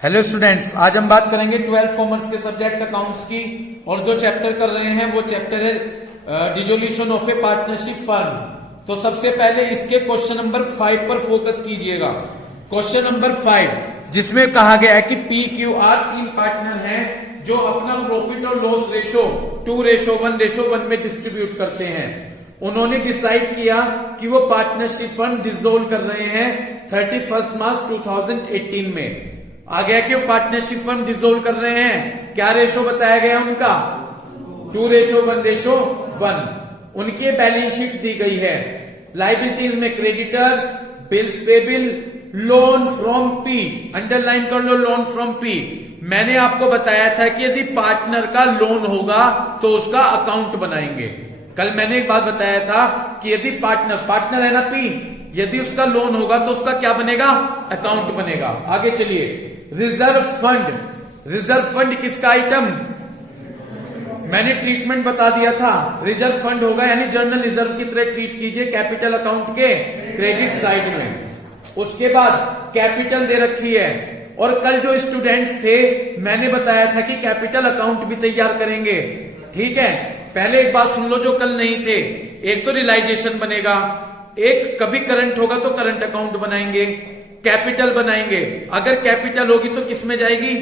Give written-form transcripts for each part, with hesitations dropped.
Hello students, आज हम बात करेंगे 12th कॉमर्स के सब्जेक्ट अकाउंट्स की। और जो चैप्टर कर रहे हैं वो चैप्टर है dissolution of A partnership firm. तो सबसे पहले इसके क्वेश्चन नंबर 5 पर फोकस कीजिएगा। क्वेश्चन नंबर 5 जिसमें कहा गया है कि PQR तीन पार्टनर हैं जो अपना प्रॉफिट और लॉस रेशो 2:1:1 में डिस्ट्रीब्यूट करते हैं। उन्होंने डिसाइड किया कि वो पार्टनरशिप फंड डिसोल्व कर रहे हैं 31 मार्च 2018 में। आ गया कि वो पार्टनरशिप फंड डिसोल्व कर रहे हैं। क्या रेशो बताया गया उनका? 2:1:1। उनकी बैलेंस शीट दी गई है। लाइबिलिटीज में creditors, bills payable, loan from P, underline कर लो, लोन फ्रॉम पी। मैंने आपको बताया था कि यदि पार्टनर का लोन होगा तो उसका अकाउंट बनाएंगे। कल मैंने एक बात बताया था कि यदि पार्टनर है ना पी, यदि उसका लोन होगा तो उसका क्या बनेगा? अकाउंट बनेगा। आगे चलिए। रिजर्व फंड किसका आइटम? मैंने ट्रीटमेंट बता दिया था। रिजर्व फंड होगा यानी जर्नल रिजर्व की तरह ट्रीट कीजिए कैपिटल अकाउंट के क्रेडिट साइड में। उसके बाद कैपिटल दे रखी है। और कल जो स्टूडेंट्स थे मैंने बताया था कि कैपिटल अकाउंट भी तैयार करेंगे। ठीक है, पहले एक बात सुन लो जो कल नहीं थे। एक तो रियलाइजेशन बनेगा, एक कभी करंट होगा तो करंट अकाउंट बनाएंगे, कैपिटल बनाएंगे। अगर कैपिटल होगी तो किस में जाएगी?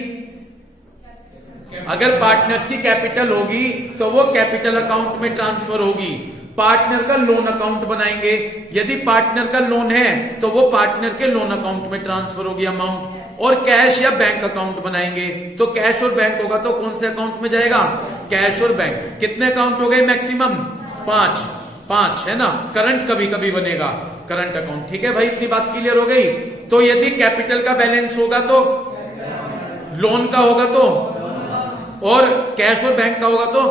अगर पार्टनर्स की कैपिटल होगी तो वो कैपिटल अकाउंट में ट्रांसफर होगी। पार्टनर का लोन अकाउंट बनाएंगे। यदि पार्टनर का लोन है तो वो पार्टनर के लोन अकाउंट में ट्रांसफर होगी अमाउंट। और कैश या बैंक अकाउंट बनाएंगे। तो कैश और बैंक होगा तो कौन से अकाउंट में जाएगा? कैश और बैंक। कितने अकाउंट हो गए? मैक्सिमम 5 है ना। करंट कभी कभी बनेगा, करंट अकाउंट। ठीक है भाई, इतनी बात क्लियर हो गई। तो यदि कैपिटल का बैलेंस होगा तो, लोन का होगा तो, और कैश और बैंक का होगा तो,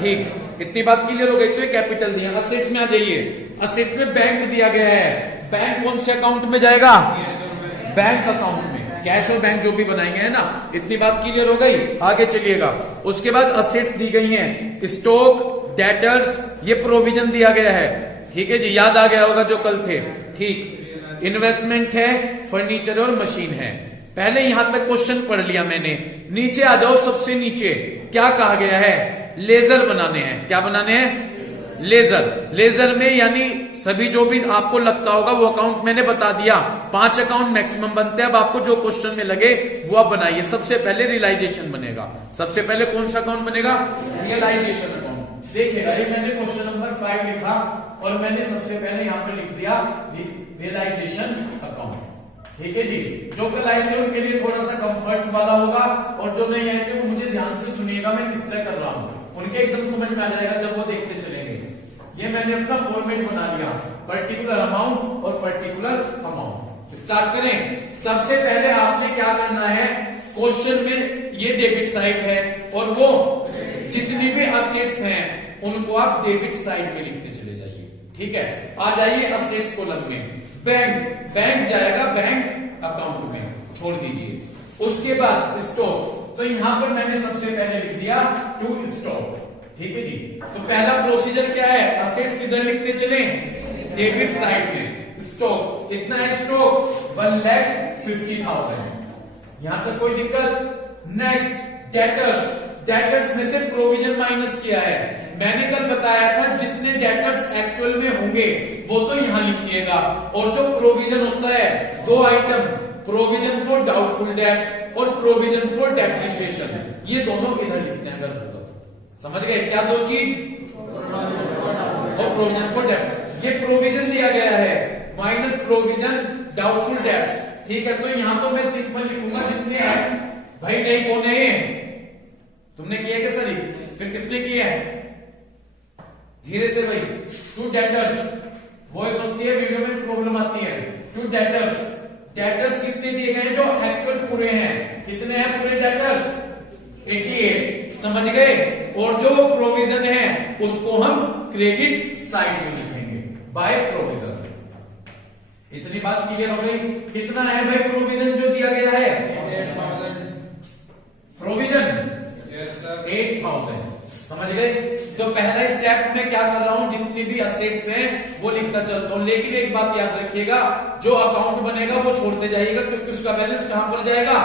ठीक, इतनी बात क्लियर हो गई। तो ये कैपिटल दिया। असेट्स में आ जाइए। असेट्स में बैंक दिया गया है। बैंक कौन से अकाउंट में जाएगा? बैंक अकाउंट में। कैश और बैंक जो भी बनाएंगे, है ना। इतनी बात क्लियर हो गई। आगे चलिएगा। उसके बाद असेट्स दी गई हैं। स्टॉक, डेटर्स, ये प्रोविजन दिया गया है। ठीक है जी, याद आ गया होगा जो कल थे। ठीक, इन्वेस्टमेंट है, फर्नीचर और मशीन है। पहले यहां तक क्वेश्चन पढ़ लिया मैंने। नीचे आ जाओ। सबसे नीचे क्या कहा गया है? लेजर बनाने हैं। क्या बनाने हैं? लेजर में यानी सभी जो भी आपको लगता होगा वो अकाउंट मैंने बता दिया। 5 अकाउंट मैक्सिमम बनते हैं। अब आपको जो क्वेश्चन में लगे वो आप बनाइए। सबसे पहले रियलाइजेशन बनेगा। सबसे पहले कौन सा अकाउंट बनेगा? Realization account. देखिएगा, ये मैंने क्वेश्चन नंबर 5 लिखा और मैंने सबसे पहले यहां पर लिख दिया रियलाइजेशन अकाउंट। ठीक है जी। जो कल आए थे उनके लिए थोड़ा सा कंफर्ट वाला होगा, और जो नहीं आए थे वो मुझे ध्यान से सुनिएगा मैं किस तरह कर रहा हूं। उनके एकदम समझ में आ जाएगा जब वो देखते चलेंगे। ये मैंने अपना फॉर्मेट बना लिया, पर्टिकुलर अमाउंट और पर्टिकुलर अमाउंट। स्टार्ट करें। सबसे पहले आपने क्या करना है? क्वेश्चन में ये डेबिट साइड है और वो जितनी भी असेट्स हैं उनको आप डेबिट साइड में लिखते चले जाइए। ठीक है, आ जाइए असेट्स कॉलम में। बैंक जाएगा बैंक अकाउंट में, छोड़ दीजिए। उसके बाद स्टॉक, तो यहां पर मैंने सबसे पहले लिख दिया टू स्टॉक। ठीक है जी। तो पहला प्रोसीजर क्या है? असेट्स किधर लिखते चले? डेबिट साइड में। स्टॉक कितना है? स्टॉक 1,50,000। यहां तक कोई दिक्कत? नेक्स्ट डेटर्स में से प्रोविजन माइनस किया है। मैंने कल बताया था जितने डेटर्स एक्चुअल में होंगे वो तो यहां लिखिएगा, और जो प्रोविजन होता है 2 item, provision for doubtful debts और प्रोविजन फॉर डेप्रिसिएशन, ये दोनों इधर लिखते हैं अगर होगा तो। समझ गए क्या? 2 चीज। और प्रोविजन फॉर डेट, ये प्रोविजन दिया गया है माइनस प्रोविजन डाउटफुल डेट्स। ठीक है, तो यहां तो मैं सिंपल लिखूंगा जितने हैं। भाई नहीं कौन है? तुमने किया क्या सर? फिर किसने किया है? धीरे से भाई। टू डेटर्स, वॉइस होती है वीडियो में प्रॉब्लम आती है। टू डेटर्स कितने दिए गए जो एक्चुअल पूरे हैं? कितने हैं पूरे डेटर्स? 88। समझ गए। और जो प्रोविजन है उसको हम क्रेडिट साइड में लिखेंगे बाय प्रोविजन। इतनी बात क्लियर हो गई। कितना है भाई प्रोविजन जो दिया गया है? प्रोविजन 8,000। समझ गए। तो पहला स्टेप में क्या कर रहा हूं? जितनी भी असेट्स हैं वो लिखता चलता हूं। लेकिन एक बात याद रखिएगा, जो अकाउंट बनेगा वो छोड़ते जाइएगा क्योंकि उसका बैलेंस कहां पर जाएगा?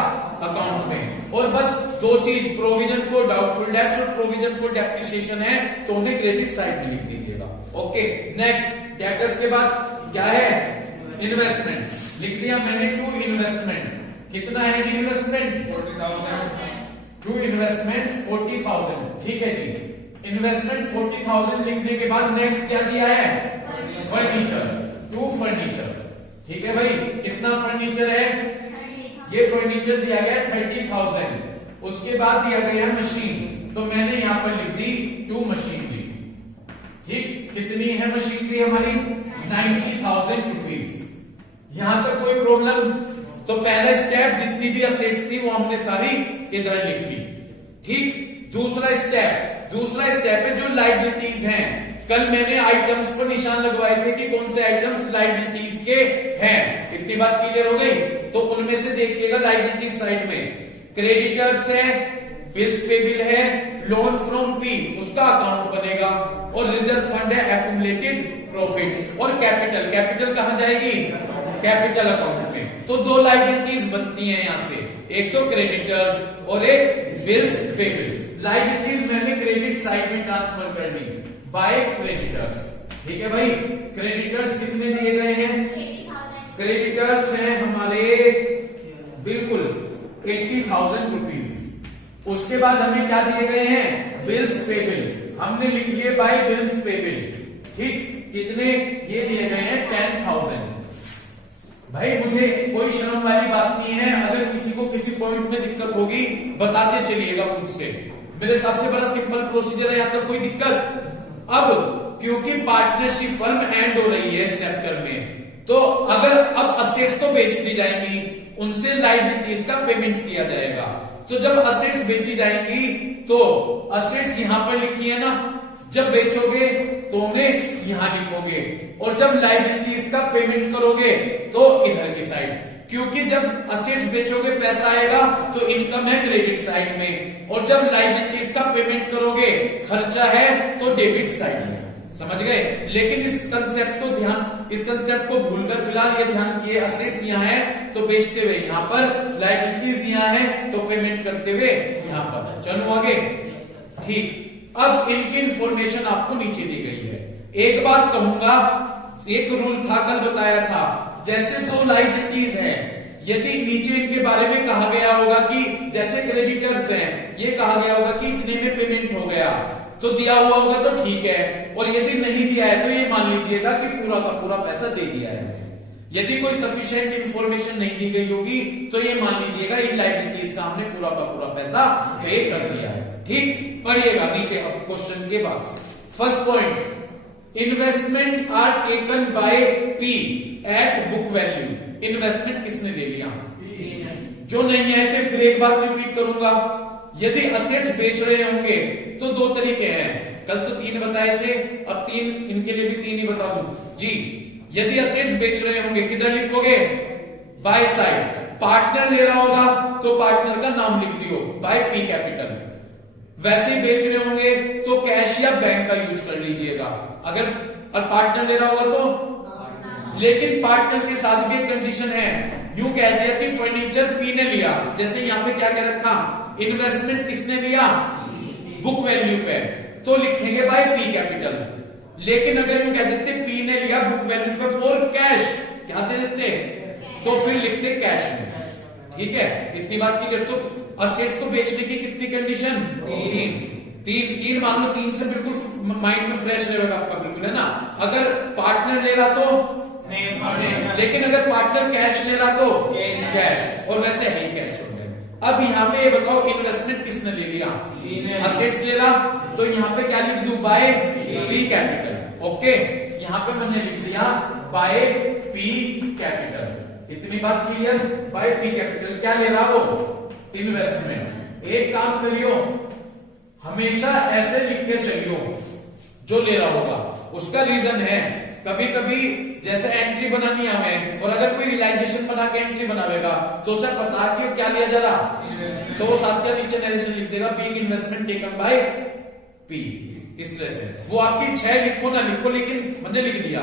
अकाउंट में। और बस दो चीज, प्रोविजन फॉर डाउटफुल डेब्ट्स और प्रोविजन फॉर डेप्रिसिएशन है, तो उन्हें क्रेडिट साइड में लिख दीजिएगा। ओके, नेक्स्ट डेटर्स के बाद क्या है, इन्वेस्टमेंट लिख दिया मैंने, टू इन्वेस्टमेंट। कितना है जी इन्वेस्टमेंट, 40,000। टू इन्वेस्टमेंट 40,000, ठीक है जी। इन्वेस्टमेंट 40,000 लिखने के बाद नेक्स्ट क्या दिया है, फर्नीचर, टू फर्नीचर, ठीक है भाई। कितना फर्नीचर है, ये फर्नीचर दिया गया 30,000। उसके बाद दिया गया मशीन, तो मैंने यहां पर लिख दी टू मशीनरी, ठीक। कितनी है मशीनरी हमारी, 90,000 रुपीज। यहां तक कोई प्रॉब्लम, तो पहला स्टेप जितनी भी असेट्स थी वो हमने सारी इधर लिख ली, ठीक। दूसरा स्टेप है जो लायबिलिटीज हैं। कल मैंने आइटम्स पर निशान लगवाए थे कि कौन से आइटम्स लायबिलिटीज के हैं, इतनी बात क्लियर हो गई। तो उनमें से देखिएगा लायबिलिटीज साइड में क्रेडिटर्स है, बिल्स पेबल है, लोन फ्रॉम पी उसका अकाउंट बनेगा, और रिजर्व फंड है एक्युमुलेटेड प्रॉफिट, और कैपिटल कहां जाएगी, कैपिटल अकाउंट में। तो दो लायबिलिटीज बनती हैं यहां से, एक तो क्रेडिटर्स और एक बिल्स पेबल। लायबिलिटीज मैंने क्रेडिट साइड में ट्रांसफर करनी बाय क्रेडिटर्स, ठीक है भाई। क्रेडिटर्स कितने दिए गए हैं, क्रेडिटर्स हैं हमारे बिल्कुल 80,000 रुपीज। उसके बाद हमें क्या दिए गए हैं, बिल्स पेबल, हमने लिख लिए बाय बिल्स पेबल, ठीक। कितने, ये दिए गए हैं 10,000। भाई मुझे कोई शर्म वाली बात नहीं है, अगर किसी को किसी पॉइंट में दिक्कत होगी बताते चलिएगा खुद से, मेरे सबसे बड़ा सिंपल प्रोसीजर है, यहां तक कोई दिक्कत। अब क्योंकि पार्टनरशिप फर्म एंड हो रही है इस चैप्टर में, तो अगर अब असेट्स तो बेच दी जाएंगी, उनसे लायबिलिटीज का पेमेंट किया जाएगा। तो जब असेट्स बेची जाएंगी तो असेट्स यहां पर लिखी है ना, जब बेचोगे तो उन्हें यहां लिखोगे, और जब लायबिलिटीज का पेमेंट करोगे तो इधर की साइड, क्योंकि जब असेट्स बेचोगे पैसा आएगा तो इनकम है क्रेडिट साइड में, और जब लायबिलिटीज का पेमेंट करोगे खर्चा है तो डेबिट साइड में, समझ गए। लेकिन इस कंसेप्ट को भूलकर फिलहाल ये ध्यान किए, असेट्स यहाँ है तो बेचते हुए यहाँ पर, लायबिलिटीज यहाँ है तो पेमेंट करते हुए यहाँ पर। चलो आगे, ठीक। अब इनकी इंफॉर्मेशन आपको नीचे दी गई है। एक बात कहूंगा, एक रूल था कल बताया था, जैसे दो लायबिलिटीज हैं, यदि नीचे इनके बारे में कहा गया होगा कि जैसे क्रेडिटर्स हैं, ये कहा गया होगा कि इतने में पेमेंट हो गया, तो दिया हुआ होगा तो ठीक है, और यदि नहीं दिया है तो ये मान लीजिएगा कि पूरा का पूरा पैसा दे दिया है। यदि कोई सफिशिएंट इंफॉर्मेशन नहीं दी गई होगी तो ये मान लीजिएगा इन लायबिलिटीज का हमने पूरा का पूरा पैसा पे कर दिया है, ठीक। पढ़िएगा नीचे क्वेश्चन के बाद। First point, investment are taken by P at book value. Investment किसने ले लिया, जो नहीं आए थे, फिर एक बात रिपीट करूंगा। यदि असेट्स बेच रहे होंगे तो दो तरीके हैं, कल तो 3 बताए थे, अब 3 इनके लिए भी 3 ही बता दूं जी। यदि असेट्स बेच रहे होंगे किधर लिखोगे, बाय साइड। पार्टनर ले रहा होगा तो पार्टनर का नाम लिख दियो, बाय पी कैपिटल। वैसे ही बेच रहे होंगे तो कैश या बैंक का यूज कर लीजिएगा, अगर पार्टनर ले रहा होगा तो। लेकिन पार्टनर के साथ भी एक कंडीशन है, यूं कह दिया कि फर्नीचर पी ने लिया, जैसे यहां पे क्या कह रखा, इन्वेस्टमेंट किसने लिया, बुक वैल्यू पे, तो लिखेंगे बाय पी कैपिटल। लेकिन अगर यूं कह देते पी ने लिया बुक वैल्यू पे फॉर कैश, क्या दे देते, तो फिर लिखते कैश में, ठीक है। इतनी बात क्लियर। तो असेट्स को बेचने की कितनी कंडीशन, तीन मान लो, 3 से बिल्कुल माइंड में फ्रेश रहेगा आपका, बिल्कुल है ना। अगर पार्टनर ले रहा तो नहीं, लेकिन अगर पार्टनर कैश ले रहा तो कैश, और वैसे है कैश हो गया। अब यहाँ पे बताओ इन्वेस्टमेंट किसने ले लिया, असेट्स ले रहा, तो यहाँ पे क्या लिख दूं, बाय पी कैपिटल। ओके, यहाँ पे मैंने लिख दिया बाय पी कैपिटल। इतनी बात क्लियर, बाय पी कैपिटल क्या ले रहा वो, इन्वेस्टमेंट। एक काम करियो, हमेशा ऐसे लिख के चलियो जो ले रहा होगा, उसका रीजन है कभी कभी जैसे एंट्री बनानी है हमें, और अगर कोई रियलाइजेशन बना के एंट्री बनावेगा तो उसे पता कि क्या लिया जा रहा, तो वो साथ के नीचे नरेशन लिख देगा, being investment taken by P, इस तरह से। वो आपकी 6 लिखो ना लिखो, लेकिन मैंने लिख दिया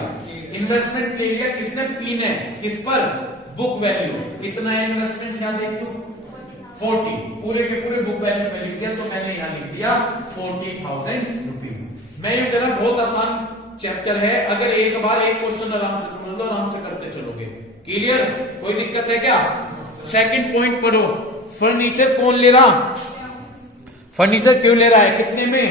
इन्वेस्टमेंट ले लिया किसने, पी ने, किस पर, बुक वैल्यू। कितना है इन्वेस्टमेंट, यहाँ देख लो 40, पूरे के पूरे बुक वैल्यू में लिख दिया, तो मैंने यहां लिख दिया 40,000 रुपीज। मैं ये कह रहा बहुत आसान चैप्टर है, अगर एक बार एक क्वेश्चन आराम से समझ लो, आराम से करते चलोगे। क्लियर? कोई दिक्कत है क्या? सेकंड पॉइंट पढ़ो, फर्नीचर कौन ले रहा, फर्नीचर क्यों ले रहा है, कितने में,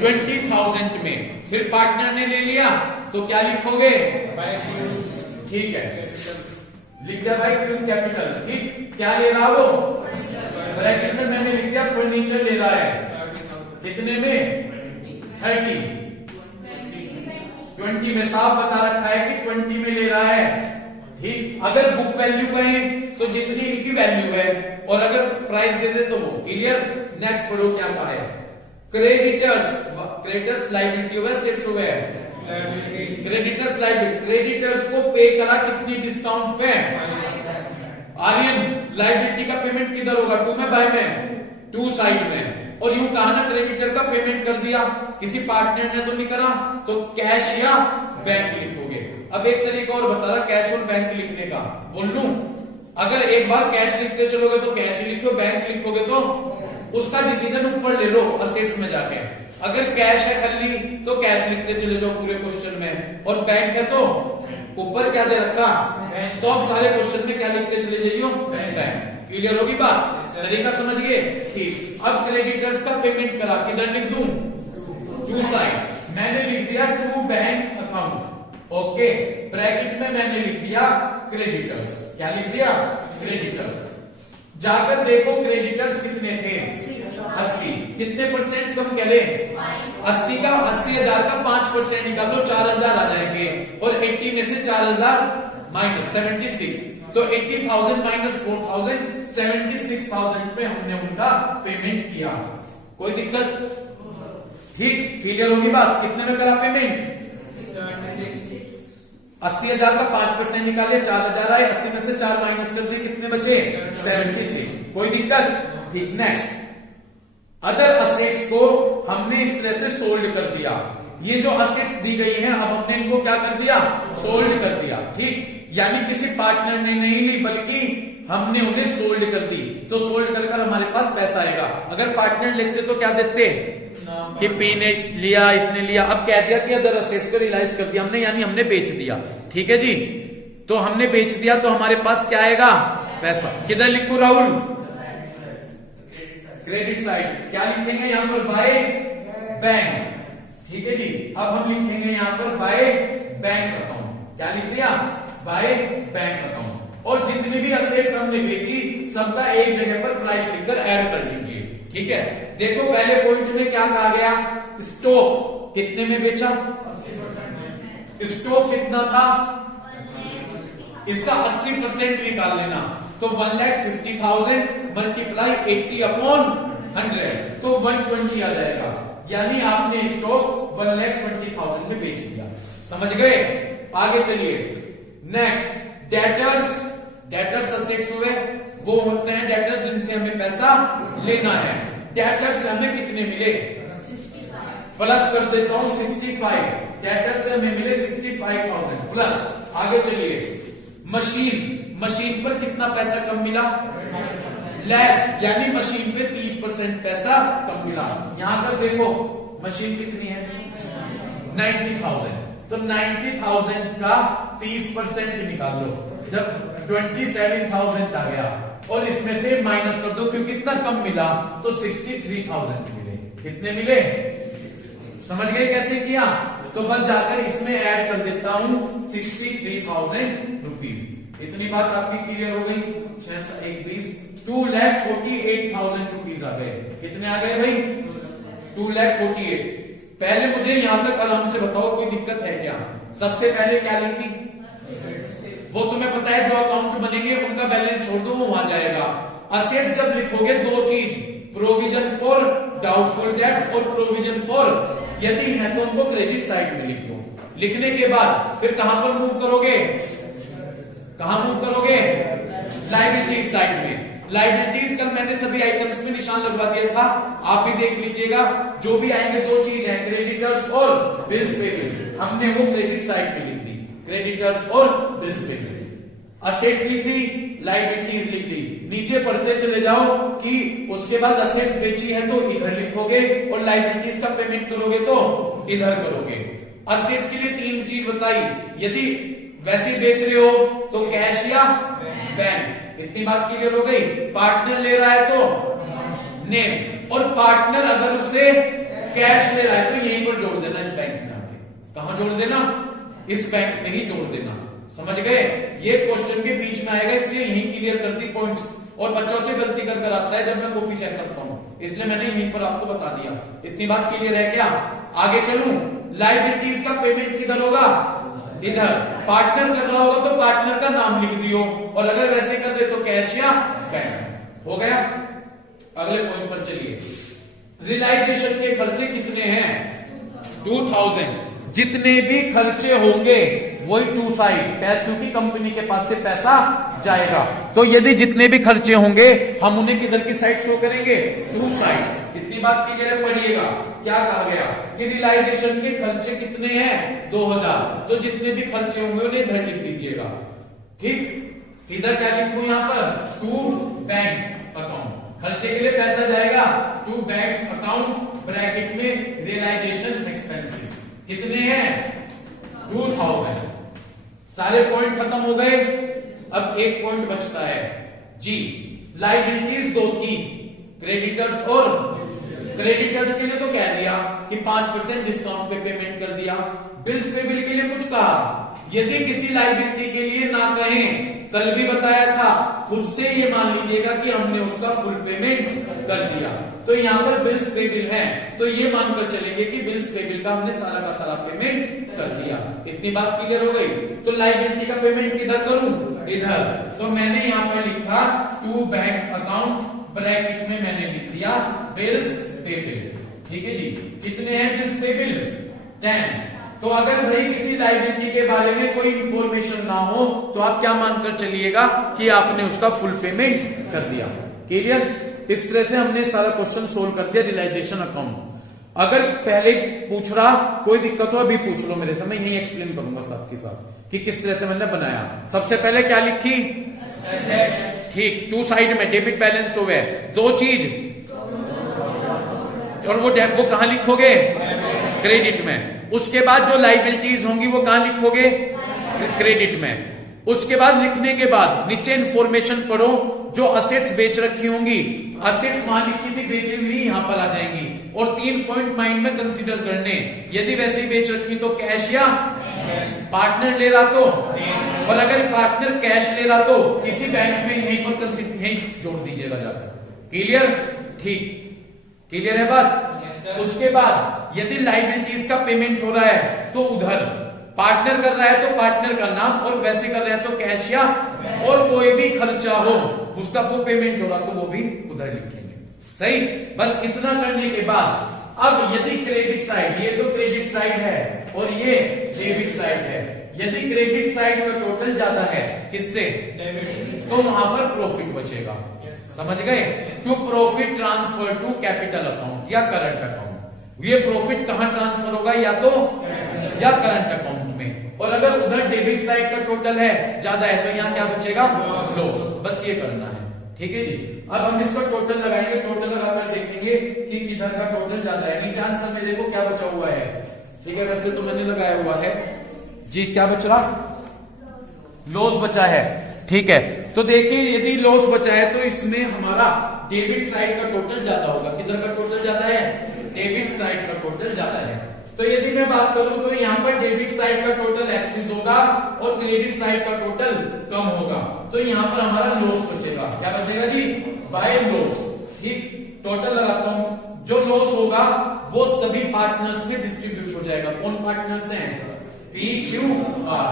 20,000 में। फिर पार्टनर ने ले लिया तो क्या लिखोगे, ठीक है, लिख दिया भाई क्यूज कैपिटल। ठीक, क्या ले रहा वो, ब्रैकेट में मैंने लिख दिया फर्नीचर ले रहा है, कितने में, 30, 20 में साफ बता रखा है कि 20 में ले रहा है। ठीक, अगर बुक वैल्यू कहें तो जितनी इनकी वैल्यू है, और अगर प्राइस दे दे तो वो। क्लियर? नेक्स्ट पढ़ो क्या कहा है, क्रेडिटर्स, क्रेडिटर्स लायबिलिटी हुआ, सिर्फ हुआ है क्रेडिटर्स लायबिलिटी, क्रेडिटर्स को पे करा कितनी डिस्काउंट पे, आर्यन लायबिलिटी का पेमेंट किधर होगा, टू में, बाय में, टू साइड में। और यूं कहा ना क्रेडिटर का पेमेंट कर दिया, किसी पार्टनर ने तो नहीं करा, तो कैश या बैंक लिखोगे। अब एक तरीका और बता रहा कैश और बैंक लिखने का, बोल लूं, अगर एक बार कैश लिखते चलोगे तो कैश ही लिखो, बैंक लिखोगे तो उसका डिसीजन ऊपर ले लो असेट्स में जाके। अगर कैश है खाली तो कैश लिखते चले जाओ पूरे क्वेश्चन में, और बैंक है तो ऊपर क्या दे रखा, तो आप सारे क्वेश्चन में क्या लिखते चले जाइयो, बैंक। क्लियर होगी बात, तरीका समझ गए? ठीक, अब क्रेडिटर्स का पेमेंट करा, किधर लिख दूं, टू साइड, मैंने लिख दिया to bank account, okay, bracket में मैंने लिख दिया क्रेडिटर्स, क्या लिख दिया, क्रेडिटर्स। जाकर देखो क्रेडिटर्स कितने थे, 80, कितने परसेंट कम करें, 80 का, 80,000 का 5% निकाल लो, 4,000 आ जाएंगे, और 80 में से 4,000 माइनस 76, तो 80,000 माइनस 4,000, 76,000 पे हमने उनका पेमेंट किया। कोई दिक्कत? ठीक, क्लियर होगी बात, कितने में करा पेमेंट, 80,000 का 5% निकाले, 4,000 आए, 80 में से 4 माइनस कर दिए, कितने बचे, 76। कोई दिक्कत? ठीक, नेक्स्ट, अदर असेट्स को हमने इस तरह से सोल्ड कर दिया, ये जो असेट्स दी गई हैं अब हमने इनको क्या कर दिया, सोल्ड कर दिया। ठीक, यानी किसी पार्टनर ने नहीं ली बल्कि हमने उन्हें सोल्ड कर दी, तो सोल्ड कर हमारे पास पैसा आएगा। अगर पार्टनर लेते तो क्या देते, कि पी ने लिया, इसने लिया, अब कह दिया कि अदर असेट्स को रियलाइज कर दिया हमने, यानी हमने बेच दिया। ठीक है जी, तो हमने बेच दिया तो हमारे पास क्या आएगा, पैसा। किधर लिखूं राहुल, क्रेडिट साइड, क्या लिखेंगे यहां पर, बाय बैंक। ठीक है जी, अब हम लिखेंगे यहां पर बाय बैंक अकाउंट, क्या लिख दिया, बाय बैंक अकाउंट। और जितनी भी असेट्स हमने बेची सबका एक जगह पर प्राइस लिखकर ऐड कर दीजिए। ठीक है, देखो पहले पॉइंट में क्या कहा गया, स्टॉक कितने में बेचा, स्टॉक कितना था, इसका 80% निकाल लेना, तो 1,50,000 मल्टीप्लाई 80/100, तो 120 आ जाएगा, यानी आपने स्टॉक 1,20,000 में बेच दिया। समझ गए? आगे चलिए, नेक्स्ट, डेटर्स, डेटर्स असेट्स हुए, वो होते हैं डेटर्स जिनसे हमें पैसा लेना है। डेटर्स से हमें कितने मिले, प्लस कर देता हूं 65, डेटर्स से हमें मिले 65,000 प्लस। आगे चलिए, मशीन, मशीन पर कितना पैसा कम मिला, लेस, यानी मशीन पे 30% पैसा कम मिला। यहां पर देखो मशीन कितनी है, 90,000, तो 90,000 का 30% निकाल लो, जब 27,000 आ गया, और इसमें से माइनस कर दो क्योंकि कितना कम मिला, तो 63,000 मिले। कितने मिले, समझ गए कैसे किया? तो बस जाकर इसमें ऐड कर देता हूं 63,000 रुपीज। इतनी बात आपकी क्लियर हो गई? 6,1,20, 2,48,000 रुपीज आ गए। कितने आ गए भाई, 2,48,000। पहले मुझे यहां तक आराम से बताओ, कोई दिक्कत है क्या? सबसे पहले क्या लिखी, वो तुम्हें पता है, जो अकाउंट बनेंगे उनका बैलेंस छोड़ दो, वो वहां जाएगा। असेट्स जब लिखोगे दो चीज, प्रोविजन फॉर डाउटफुल डेट और प्रोविजन फॉर, यदि है तो उनको क्रेडिट साइड में लिख दो। लिखने के बाद फिर कहां पर मूव करोगे, कहां मूव करोगे, लायबिलिटीज साइड में। लायबिलिटीज कल मैंने सभी आइटम्स में निशान लगवा दिया था, आप भी देख लीजिएगा। जो भी आएंगे दो चीज है, क्रेडिटर्स और बिल्स पेमेंट, हमने वो क्रेडिट साइड में लिख दी, क्रेडिटर्स और बिल्स पेमेंट। असेट्स लिख दी, लायबिलिटीज लिख दी, नीचे पढ़ते चले जाओ कि उसके बाद असेट्स बेची है तो इधर लिखोगे और लायबिलिटीज का पेमेंट करोगे तो इधर करोगे। असेट्स के लिए 3 चीज बताई, यदि वैसे बेच रहे हो तो कैश या बैंक, इतनी बात क्लियर हो गई। पार्टनर ले रहा है तो नेम, और पार्टनर अगर उसे कैश ले रहा है तो यहीं पर जोड़ देना, इस बैंक में आके। कहां जोड़ देना? इस बैंक में ही जोड़ देना। समझ गए? ये क्वेश्चन के बीच में आएगा, इसलिए यही क्लियर कर दी पॉइंट्स। और बच्चों से गलती कर आता है जब मैं कॉपी चेक करता हूं, इसलिए मैंने यहीं पर आपको बता दिया। इतनी बात क्लियर है क्या? आगे चलूं, लायबिलिटीज का पेमेंट किधर होगा? इधर। पार्टनर कर रहा होगा तो पार्टनर का नाम लिख दियो, और अगर वैसे कर दे तो कैश या बैंक। हो गया? अगले पॉइंट पर चलिए। रियलाइजेशन के खर्चे कितने हैं? 2000। जितने भी खर्चे होंगे वही टू साइड, क्योंकि कंपनी के पास से पैसा जाएगा, तो यदि जितने भी खर्चे होंगे हम उन्हें किधर की साइड शो करेंगे? To side. इतनी बात क्लियर है? पढ़िएगा क्या कहा गया कि रियलाइजेशन के खर्चे कितने हैं? 2000, तो जितने भी खर्चे होंगे उन्हें इधर लिख दीजिएगा। ठीक, सीधा क्या लिखूं यहां पर? To bank account. खर्चे के लिए पैसा जाएगा टू बैंक अकाउंट, ब्रैकेट में रियलाइजेशन एक्सपेंसेस कितने हैं? 2000। सारे पॉइंट खत्म हो गए। अब एक पॉइंट बचता है जी। लायबिलिटीज 2 थी, क्रेडिटर्स और क्रेडिटर्स के लिए तो कह दिया कि 5% डिस्काउंट पे पेमेंट कर दिया। बिल्स पेबल के लिए कुछ कहा, यदि किसी लायबिलिटी के लिए ना कहें, कल भी बताया था, खुद से ये मान लीजिएगा कि हमने उसका फुल पेमेंट कर दिया। तो यहाँ पर बिल्स पेबल है तो ये मानकर चलेंगे कि बिल्स पेबल का हमने सारा का सारा पेमेंट कर दिया। इतनी बात क्लियर हो गई? तो लायबिलिटी का पेमेंट किधर करूं? इधर। तो मैंने यहाँ पर लिखा टू बैंक अकाउंट, ब्रैकेट में मैंने लिख दिया बिल्स पेबल। ठीक है जी। कितने हैं बिल्स पेबल? 10। तो अगर भाई किसी लायबिलिटी के बारे में कोई इंफॉर्मेशन ना हो तो आप क्या मानकर चलिएगा कि आपने उसका फुल पेमेंट कर दिया। क्लियर? इस तरह से हमने सारा क्वेश्चन सोल्व कर दिया रियलाइजेशन अकाउंट। अगर पहले पूछ रहा कोई दिक्कत हो अभी पूछ लो मेरे से, मैं यही एक्सप्लेन करूंगा साथ के साथ कि किस तरह से मैंने बनाया। सबसे पहले क्या लिखी? ठीक, टू साइड में डेबिट बैलेंस हो गए, 2 चीज, और वो कहां लिखोगे? क्रेडिट में। उसके बाद जो लायबिलिटीज होंगी वो कहां लिखोगे? क्रेडिट में। उसके बाद लिखने के बाद नीचे इंफॉर्मेशन पढ़ो, जो असेट्स बेच रखी होंगी, असेट्स वहां लिखी थी बेची हुई यहां पर आ जाएंगी, और 3 पॉइंट माइंड में कंसीडर करने, यदि वैसे ही बेच रखी तो कैश या पार्टनर ले रहा तो, और अगर पार्टनर कैश ले रहा तो इसी बैंक में यहीं पर कंसीडर यहीं जोड़ दीजिएगा जाकर। क्लियर? ठीक, क्लियर है बात? उसके बाद यदि लायबिलिटीज का पेमेंट हो रहा है तो उधर, पार्टनर कर रहा है तो पार्टनर का नाम, और वैसे कर रहे हैं तो कैश या, और कोई भी खर्चा हो उसका वो पेमेंट हो रहा तो वो भी उधर लिखेंगे। सही? बस इतना करने के बाद अब यदि क्रेडिट साइड, ये तो क्रेडिट साइड है और ये डेबिट साइड है, यदि क्रेडिट साइड का टोटल ज्यादा है किससे? डेबिट, तो वहां पर प्रॉफिट बचेगा। समझ गए? To profit transfer to capital account या करंट अकाउंट। ये प्रॉफिट कहां ट्रांसफर होगा? या तो या करंट अकाउंट में, और अगर उधर डेबिट साइड का टोटल है ज्यादा है तो यहाँ क्या बचेगा? लॉस। बस ये करना है। ठीक है जी। अब हम इसका टोटल लगाएंगे, टोटल लगाकर देखेंगे कि किधर का टोटल ज्यादा है। नीचे आंसर में देखो क्या बचा हुआ है। ठीक है, वैसे तो मैंने लगाया हुआ है जी। क्या बच रहा? लॉस बचा है। ठीक है, तो देखिए यदि लॉस बचा है तो इसमें हमारा डेबिट साइड का टोटल ज्यादा होगा। किधर का टोटल ज्यादा है? डेबिट साइड का टोटल ज्यादा है। तो यदि मैं बात करूं तो यहाँ पर डेबिट साइड का टोटल एक्सेस होगा और क्रेडिट साइड का टोटल कम होगा, तो यहाँ पर हमारा लॉस बचेगा। क्या बचेगा जी? By loss. ठीक, टोटल लगाता हूं, जो लॉस होगा वो सभी पार्टनर्स में डिस्ट्रीब्यूट हो जाएगा। कौन पार्टनर्स हैं? P Q R.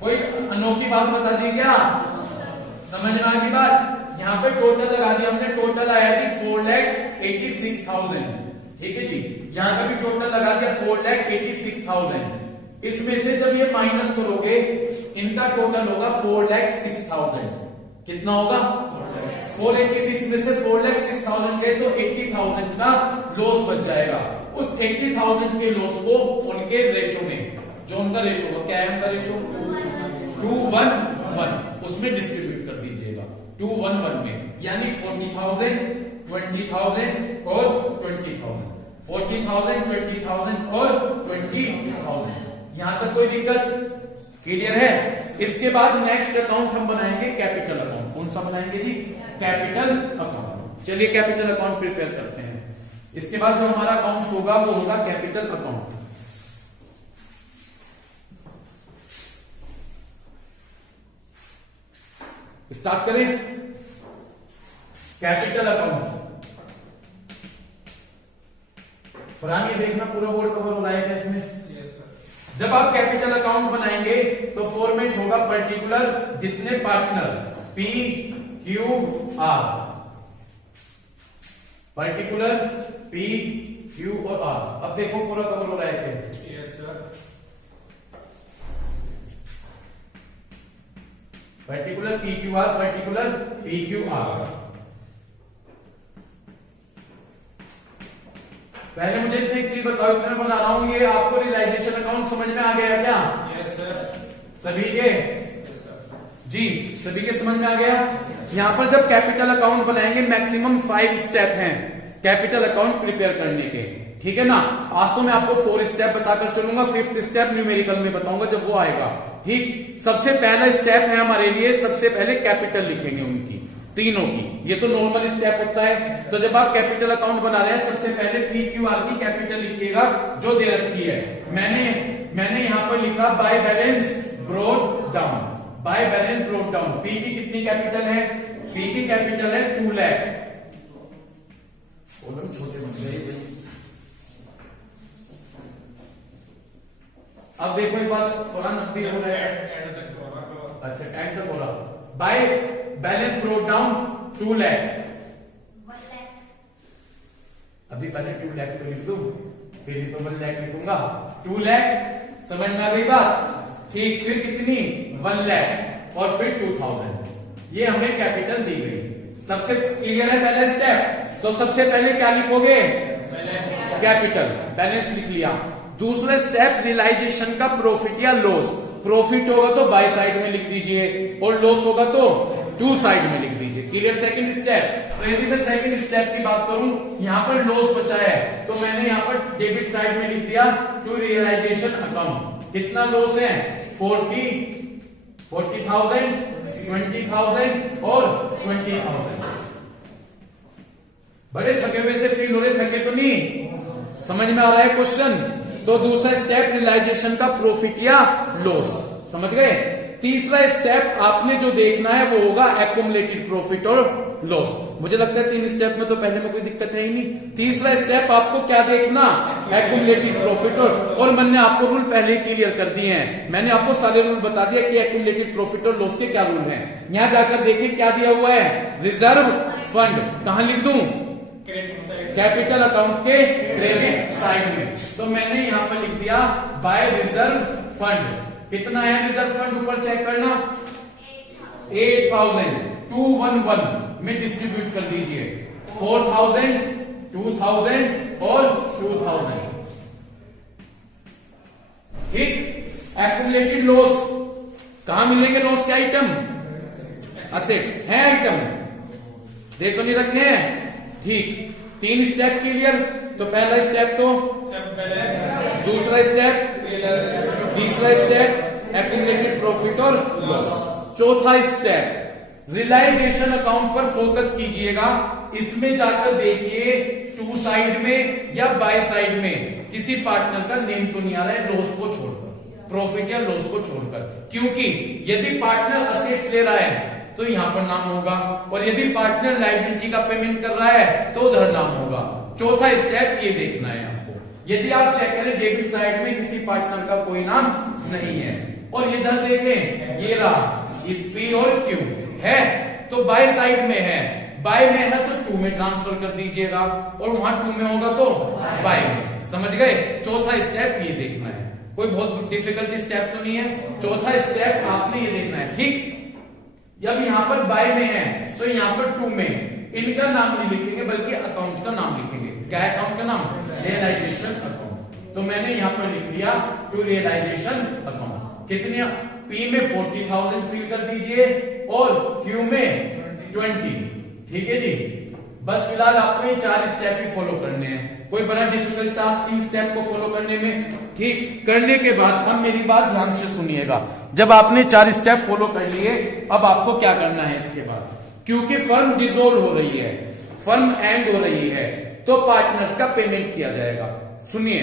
कोई अनोखी बात बता दी क्या? समझ में आ गई बात? यहाँ पे टोटल लगा दिया हमने, टोटल आया जी 4,86,000। ठीक है जी। यहाँ का भी टोटल लगा दिया 4,86,000। इसमें से जब ये माइनस करोगे इनका टोटल होगा 4,06,000। कितना होगा? 486 में से 4,06,000 गए तो 80,000 का लॉस बच जाएगा। उस 80,000 के लॉस को उनके रेशो में, जो उनका रेशो होगा, क्या है उनका रेशो? 2:1, उसमें डिस्ट्रीब्यूट कर दीजिएगा। 211 में, यानी 40,000, 20,000 और 20,000, 40,000, 20,000 और 20,000। यहां तक कोई दिक्कत? क्लियर है? इसके बाद नेक्स्ट अकाउंट हम बनाएंगे कैपिटल अकाउंट। कौन सा बनाएंगे जी? Capital account. चलिए कैपिटल अकाउंट प्रिपेयर करते हैं। इसके बाद जो हमारा अकाउंट होगा वो होगा कैपिटल अकाउंट। स्टार्ट करें। कैपिटल अकाउंट, फरहान ये देखना पूरा बोर्ड कवर हो रहा है क्या इसमें? जब आप कैपिटल अकाउंट बनाएंगे तो फॉर्मेट होगा पर्टिकुलर जितने partner P Q R, particular P Q और R। अब देखो पूरा कवर हो रहा है क्या? Yes sir. Particular P Q R, particular P Q R। पहले मुझे एक चीज बताओ, इतना बना रहा हूं, ये आपको रियलाइजेशन अकाउंट समझ में आ गया क्या? Yes sir. सभी के? जी सभी के समझ में आ गया। यहां पर जब कैपिटल अकाउंट बनाएंगे मैक्सिमम 5 स्टेप हैं कैपिटल अकाउंट प्रिपेयर करने के, ठीक है ना? आज तो मैं आपको 4 स्टेप बताकर चलूंगा, 5th स्टेप न्यूमेरिकल में बताऊंगा जब वो आएगा। ठीक, सबसे पहला स्टेप है हमारे लिए, सबसे पहले कैपिटल लिखेंगे उनकी तीनों की। ये तो नॉर्मल स्टेप होता है। तो जब आप कैपिटल अकाउंट बना रहे हैं सबसे पहले P Q R की कैपिटल लिखिएगा जो दे रखी है। मैंने यहां पर लिखा by balance broad down, by balance broad down. P की कितनी कैपिटल है? P की कैपिटल है 2 लाख। छोटे बन गए। अब देखो ये पास थोड़ा नकदी हो रहा है। अच्छा एंड तक हो रहा। By balance broad down 2 lakh. अभी पहले 2 लाख तो लिख दूं, फिर ही तो 1 लाख लिखूंगा। 2 लाख समझ में आ गई बात? ठीक, फिर कितनी? 1 लाख और फिर 2,000। ये हमें कैपिटल दी गई। सबसे क्लियर है पहला स्टेप? तो सबसे पहले क्या लिखोगे? कैपिटल, बैलेंस लिख लिया। दूसरा स्टेप रियलाइजेशन का प्रॉफिट या लॉस। प्रॉफिट होगा तो बाय साइड में लिख दीजिए और लॉस होगा तो टू साइड में लिख दीजिए। क्लियर? Second step. तो यदि मैं सेकंड स्टेप की बात करूं, यहां पर लॉस बचा है तो मैंने यहां पर डेबिट साइड में लिख दिया टू रियलाइजेशन अकाउंट। कितना लॉस है? 40,000, 20,000 और 20,000। बड़े थके हुए से फील हो रहे, थके तो नहीं? समझ में आ रहा है क्वेश्चन? तो दूसरा स्टेप रियलाइजेशन का प्रॉफिट या लॉस, समझ गए? तीसरा स्टेप आपने जो देखना है वो होगा एक्युमुलेटेड प्रॉफिट और लॉस। मुझे लगता है 3 स्टेप में तो पहले में कोई दिक्कत है ही नहीं। तीसरा स्टेप आपको क्या देखना? एक्युमुलेटेड प्रॉफिट और मैंने आपको रूल पहले ही क्लियर कर दिए हैं। मैंने आपको सारे रूल बता दिया कि एक्युमुलेटेड प्रॉफिट और लॉस के क्या रूल हैं। यहां जाकर देखिए क्या दिया हुआ है, रिजर्व फंड। कहां लिख दूं? कैपिटल अकाउंट के क्रेडिट साइड में। तो मैंने यहां पर लिख दिया बाय रिजर्व फंड। कितना है रिजर्व फंड? ऊपर चेक करना, 8,000, 211 में डिस्ट्रीब्यूट कर दीजिए। 4,000, 2,000 और 2,000। ठीक। एक्युमुलेटेड लॉस कहां मिलेंगे? लॉस के आइटम असेट है, आइटम देखो नहीं रखे हैं। ठीक, 3 स्टेप क्लियर। तो पहला स्टेप तो दूसरा स्टेप, तीसरा स्टेप एक्युमुलेटेड प्रॉफिट और लॉस। चौथा स्टेप रियलाइजेशन अकाउंट पर फोकस कीजिएगा। इसमें जाकर देखिए टू साइड में या बाय साइड में किसी पार्टनर का नेम तो नहीं आ रहा है, लॉस को छोड़कर, प्रॉफिट या लॉस को छोड़कर। क्योंकि यदि पार्टनर असेट्स ले रहा है तो यहां पर नाम होगा, और यदि पार्टनर लायबिलिटी का पेमेंट कर रहा है तो उधर नाम होगा। चौथा स्टेप ये देखना है आपको। यदि आप चेक करें डेबिट साइड में किसी पार्टनर का कोई नाम नहीं है, और इधर देखें ये रहा, ये P और Q है तो बाय साइड में है। बाय में है तो 2 में ट्रांसफर कर दीजिएगा, और वहां 2 में होगा तो बाय में। समझ गए? चौथा स्टेप ये देखना है। कोई बहुत डिफिकल्ट स्टेप तो नहीं है। चौथा स्टेप आपने ये देखना है। ठीक, जब यहां पर बाय में है तो यहां पर 2 में इनका नाम नहीं लिखेंगे बल्कि अकाउंट का नाम लिखेंगे। क्या अकाउंट का नाम? Realization account. तो मैंने यहां पर लिख दिया टू रियलाइजेशन अकाउंट। कितने? P में 40,000 फिल कर दीजिए और Q में 20। ठीक है जी, बस फिलहाल आपको ये 4 स्टेप ही फॉलो करने हैं, कोई बड़ा डिफिकल्ट टास्क इन स्टेप को फॉलो करने में। ठीक करने के बाद अब मेरी बात ध्यान से सुनिएगा, जब आपने 4 स्टेप फॉलो कर लिए, अब आपको क्या करना है इसके बाद, क्योंकि फर्म डिसॉल्व हो रही है, फर्म एंड हो रही है, तो पार्टनर्स का पेमेंट किया जाएगा। सुनिए,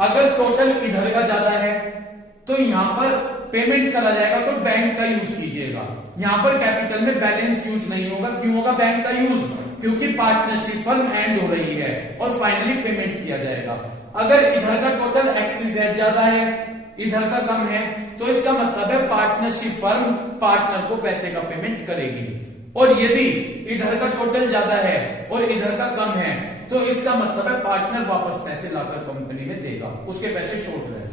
अगर टोटल इधर का ज्यादा है तो यहां पर पेमेंट करा जाएगा तो बैंक का यूज कीजिएगा। यहां पर कैपिटल में बैलेंस यूज नहीं होगा। क्यों होगा बैंक का यूज? क्योंकि पार्टनरशिप फर्म एंड हो रही है और फाइनली पेमेंट किया जाएगा। अगर इधर का टोटल एक्सीज ज्यादा है, इधर का कम है, तो इसका मतलब है पार्टनरशिप फर्म पार्टनर को पैसे का पेमेंट करेगी। और यदि इधर का टोटल ज्यादा है और इधर का कम है, तो इसका मतलब है पार्टनर वापस पैसे लाकर कंपनी में देगा, उसके पैसे शॉर्ट रह गए।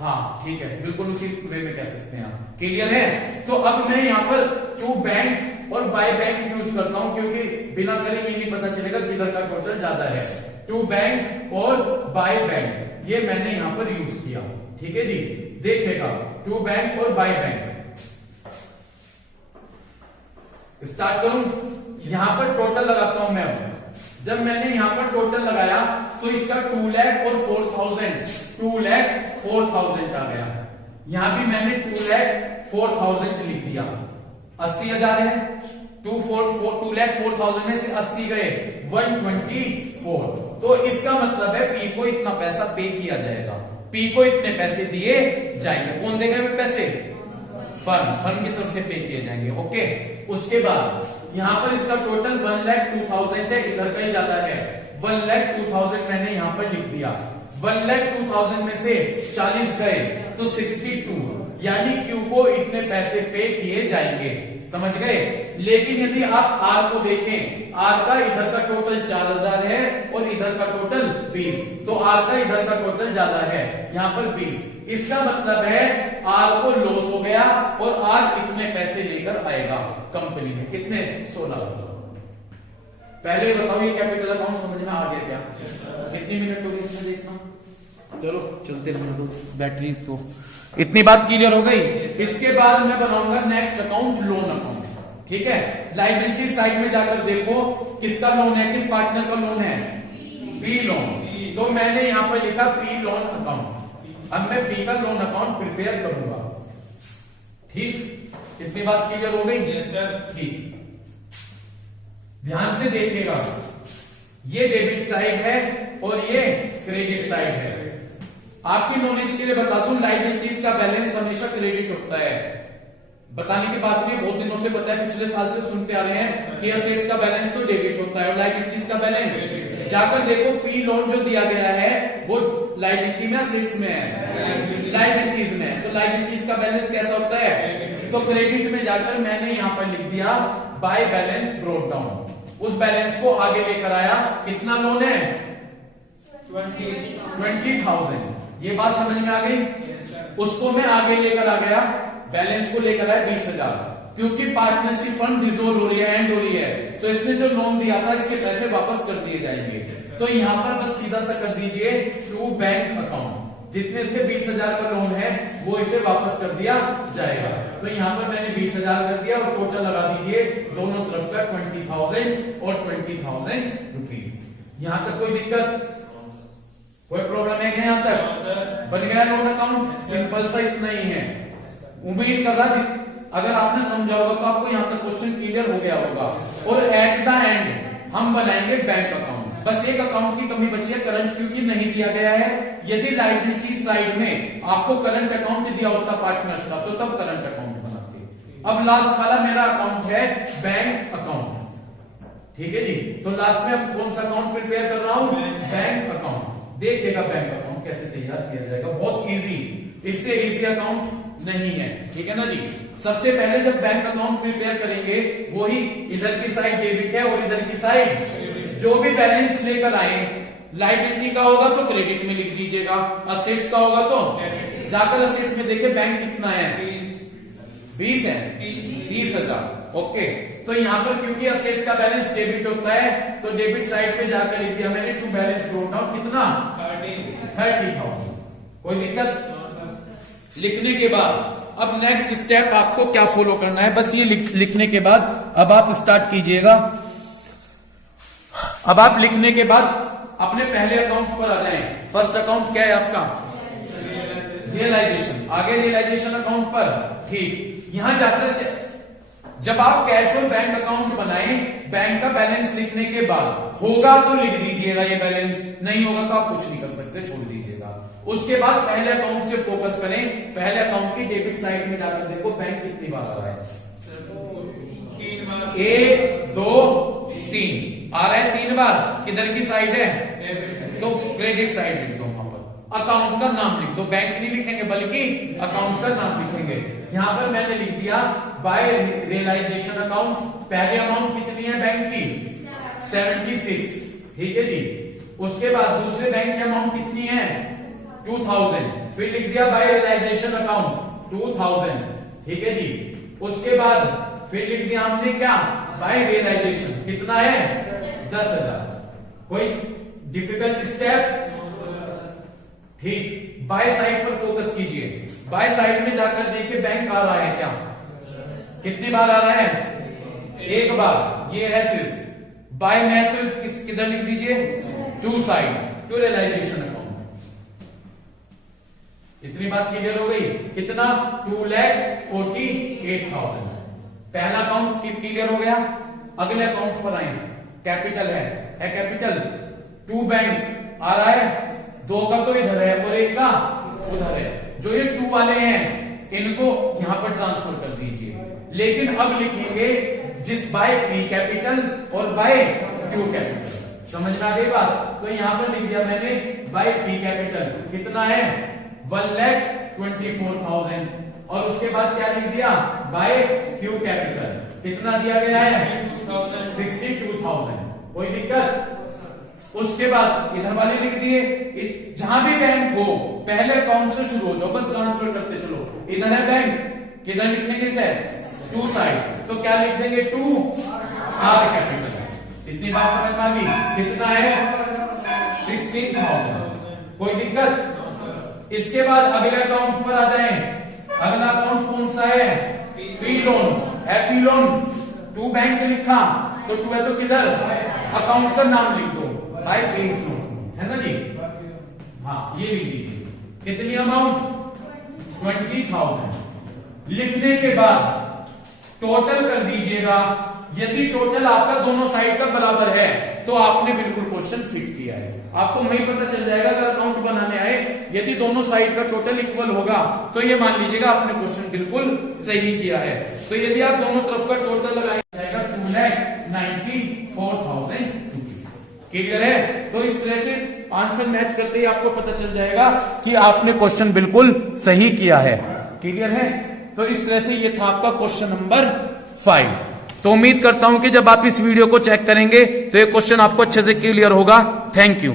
हाँ ठीक है, बिल्कुल उसी वे में कह सकते हैं आप। क्लियर है? तो अब मैं यहाँ पर टू बैंक और बाय बैंक यूज करता हूं, क्योंकि बिना करे ये नहीं पता चलेगा किधर का टोटल ज्यादा है। टू बैंक और बाय बैंक ये मैंने यहाँ पर यूज किया। ठीक है जी, देखिएगा टू बैंक और बाय बैंक। स्टार्ट करूं, यहां पर टोटल लगाता हूं मैं। जब मैंने यहां पर टोटल लगाया तो इसका 2 लाख और 4,000, 2 लाख 4,000 आ गया। यहां भी मैंने 2 लाख 4,000 लिख दिया। 80,000 है, 2 लाख 4,000 में से 80 गए 124। तो इसका मतलब है पी को इतना पैसा पे किया जाएगा, पी को इतने पैसे दिए जाएंगे। कौन देगा वे पैसे? फर्म की तरफ से पे किए जाएंगे। ओके, उसके बाद यहां पर इसका टोटल 1,02,000 है, इधर का ही ज्यादा है। 1,02,000 मैंने यहां पर लिख दिया। 1,02,000 में से 40 गए तो 62, यानी क्यू को इतने पैसे पे किए जाएंगे। समझ गए? लेकिन यदि आप आर को देखें, आर का इधर का टोटल 4,000 है और इधर का टोटल 20, तो आर का इधर का टोटल ज्यादा है, यहां पर 20। इसका मतलब है आर को लॉस हो गया और आर इतने पैसे लेकर आएगा कंपनी में। कितने? 16,000। पहले बताओ ये कैपिटल अकाउंट समझना आ गया क्या? कितनी मिनट होगी इसमें देखना। चलो चलते रहने दो, बैटरी तो इतनी बात क्लियर हो गई। इसके बाद मैं बनाऊंगा नेक्स्ट अकाउंट, लोन अकाउंट। ठीक है, लायबिलिटी साइड में जाकर देखो किसका लोन है, किस पार्टनर का लोन है? P loan. तो मैंने यहां पर लिखा पी लोन अकाउंट। अब मैं पी का लोन अकाउंट प्रिपेयर करूंगा। ठीक, इतनी बात क्लियर हो गई? Yes sir. ठीक, ध्यान से देखिएगा, ये डेबिट साइड है और ये क्रेडिट साइड है। आपकी नॉलेज के लिए बता दूं, लायबिलिटीज का बैलेंस हमेशा क्रेडिट होता है। बताने की बात नहीं, बहुत दिनों से पता है, पिछले साल से सुनते आ रहे हैं कि असेट्स का बैलेंस तो डेबिट होता है और लायबिलिटीज का बैलेंस। जाकर देखो पी लोन जो दिया गया है वो लायबिलिटी में असेट्स में है, लायबिलिटीज में है। तो लायबिलिटीज का बैलेंस कैसा होता है? तो क्रेडिट में जाकर मैंने यहां पर लिख दिया बाय बैलेंस ब्रॉट डाउन। उस बैलेंस को आगे लेकर आया। कितना लोन है? 20,000। ये बात समझ में आ गई? उसको मैं आगे लेकर आ गया, बैलेंस को लेकर आया 20,000, क्योंकि पार्टनरशिप फंड डिसॉल्व हो रही है, एंड हो रही है, तो इसने जो लोन दिया था इसके पैसे वापस कर दिए जाएंगे। तो यहां पर बस सीधा सा कर दीजिए टू बैंक अकाउंट। जितने से 20,000 का लोन है वो इसे वापस कर दिया जाएगा। तो यहां पर मैंने 20,000 कर दिया और टोटल लगा दीजिए दोनों तरफ का 20,000 और 20,000 रुपीज। यहां तक कोई दिक्कत, कोई प्रॉब्लम है क्या? यहां तक बन गया लोन अकाउंट। सिंपल सा इतना ही है। उम्मीद कर रहा, अगर आपने समझा होगा तो आपको यहां तक क्वेश्चन क्लियर हो गया होगा। और एट द एंड हम बनाएंगे बैंक अकाउंट। बस एक अकाउंट की कमी बची है, करंट, क्योंकि नहीं दिया गया है। यदि लायबिलिटी साइड में आपको करंट अकाउंट दिया होता पार्टनर्स का, तो तब करंट अकाउंट बनाते। अब लास्ट वाला मेरा अकाउंट है बैंक अकाउंट। ठीक है जी, तो लास्ट में अब कौन सा अकाउंट प्रिपेयर कर रहा हूं? Bank account. देखिएगा बैंक अकाउंट कैसे तैयार किया जाएगा, बहुत इजी, इससे इजी अकाउंट नहीं है। ठीक है ना जी। सबसे पहले जब बैंक अकाउंट प्रिपेयर करेंगे, वही इधर की साइड डेबिट है और इधर की साइड जो भी बैलेंस लेकर आए, लायबिलिटी का होगा तो क्रेडिट में लिख दीजिएगा, असेट्स का होगा तो जाकर असेट्स में देखे बैंक कितना है? 20 है, 30,000। ओके, तो यहां पर क्योंकि असेट्स का बैलेंस डेबिट होता है तो डेबिट साइड पे जाकर लिख दिया मैंने टू बैलेंस ब्रोट डाउन। कितना? 30,000। कोई दिक्कत? लिखने के बाद अब नेक्स्ट स्टेप आपको क्या फॉलो करना है, बस ये लिखने के बाद अब आप स्टार्ट कीजिएगा। अब आप लिखने के बाद अपने पहले अकाउंट पर आ जाएं। फर्स्ट अकाउंट क्या है आपका? रियलाइजेशन। आगे रियलाइजेशन अकाउंट पर, ठीक। यहां जाकर जब आप कैश और बैंक अकाउंट बनाएं, बैंक का बैलेंस लिखने के बाद होगा तो लिख दीजिएगा ये बैलेंस, नहीं होगा तो आप कुछ नहीं कर सकते, छोड़ दीजिएगा। उसके बाद पहले अकाउंट से फोकस करें। पहले अकाउंट की डेबिट साइड में जाकर देखो बैंक कितनी बार आ रहा है। 1 2 3 आ रहा है 3 बार। किधर की साइड है? तो क्रेडिट साइड लिख दो, वहां पर अकाउंट का नाम लिख दो। बैंक नहीं लिखेंगे बल्कि अकाउंट का नाम लिखेंगे। यहां पर मैंने लिख दिया बाय रियलाइजेशन अकाउंट। पहले अमाउंट कितनी है बैंक की? 76, ठीक है जी। उसके बाद दूसरे बैंक की अमाउंट कितनी है? 2000। फिर लिख दिया बाय रियलाइजेशन अकाउंट 2000, ठीक है जी। उसके बाद फिर लिख दिया हमने क्या? बाय रियलाइजेशन कितना है? 10,000। कोई डिफिकल्ट स्टेप? ठीक। बाय साइड पर फोकस कीजिए। बाय साइड में जाकर देखिए बैंक आ रहा है क्या? कितनी बार आ रहा है? 1 बार। ये है सिर्फ बाय में, तो किधर लिख दीजिए? To side, to realization account. इतनी बात क्लियर हो गई? कितना? 2,48,000। पहला अकाउंट क्लियर हो गया। अगले अकाउंट पर आए। कैपिटल है कैपिटल। 2 बैंक आ रहा है, 2 का तो इधर है और 1 का उधर है। जो ये 2 वाले हैं इनको यहां पर ट्रांसफर कर दीजिए। लेकिन अब लिखेंगे जिस बाय पी कैपिटल और बाय क्यू कैपिटल। समझ में आ गई बात? तो यहां पर लिख दिया मैंने बाय पी कैपिटल कितना है? 1,24,000। और उसके बाद क्या लिख दिया? बाय क्यू कैपिटल कितना दिया गया है? 62,000। कोई दिक्कत? उसके बाद इधर वाले लिख दिए। जहां भी बैंक हो पहले अकाउंट से शुरू हो जाओ, बस ट्रांसफर करते चलो। इधर है बैंक, किधर लिखेंगे सर? 2 साइड, तो क्या लिख देंगे? 2 आर कैपिटल। कितनी बात समझ में आ गई? कितना है? 16,000। कोई दिक्कत? इसके बाद अगले अकाउंट पर आ जाए। अगला अकाउंट कौन सा है? P loan. Happy loan 2 bank लिखा, तो 2 है तो किधर? अकाउंट का नाम लिख दो बाय पेज लोन, है ना जी? हाँ, ये लिख दीजिए। कितनी अमाउंट? 20,000। लिखने के बाद टोटल कर दीजिएगा। यदि टोटल आपका दोनों साइड का बराबर है तो आपने बिल्कुल क्वेश्चन फिट किया है। आपको वही पता चल जाएगा अगर अकाउंट बनाने आए, यदि दोनों साइड का टोटल इक्वल होगा तो ये मान लीजिएगा आपने क्वेश्चन बिल्कुल सही किया है। तो यदि आप दोनों तरफ का टोटल लगाएगा 2,94,000 रुपीज। क्लियर है? तो इस तरह से आंसर मैच करते ही आपको पता चल जाएगा कि आपने क्वेश्चन बिल्कुल सही किया है। क्लियर है? तो इस तरह से ये था आपका क्वेश्चन नंबर 5। तो उम्मीद करता हूं कि जब आप इस वीडियो को चेक करेंगे तो ये क्वेश्चन आपको अच्छे से क्लियर होगा। Thank you.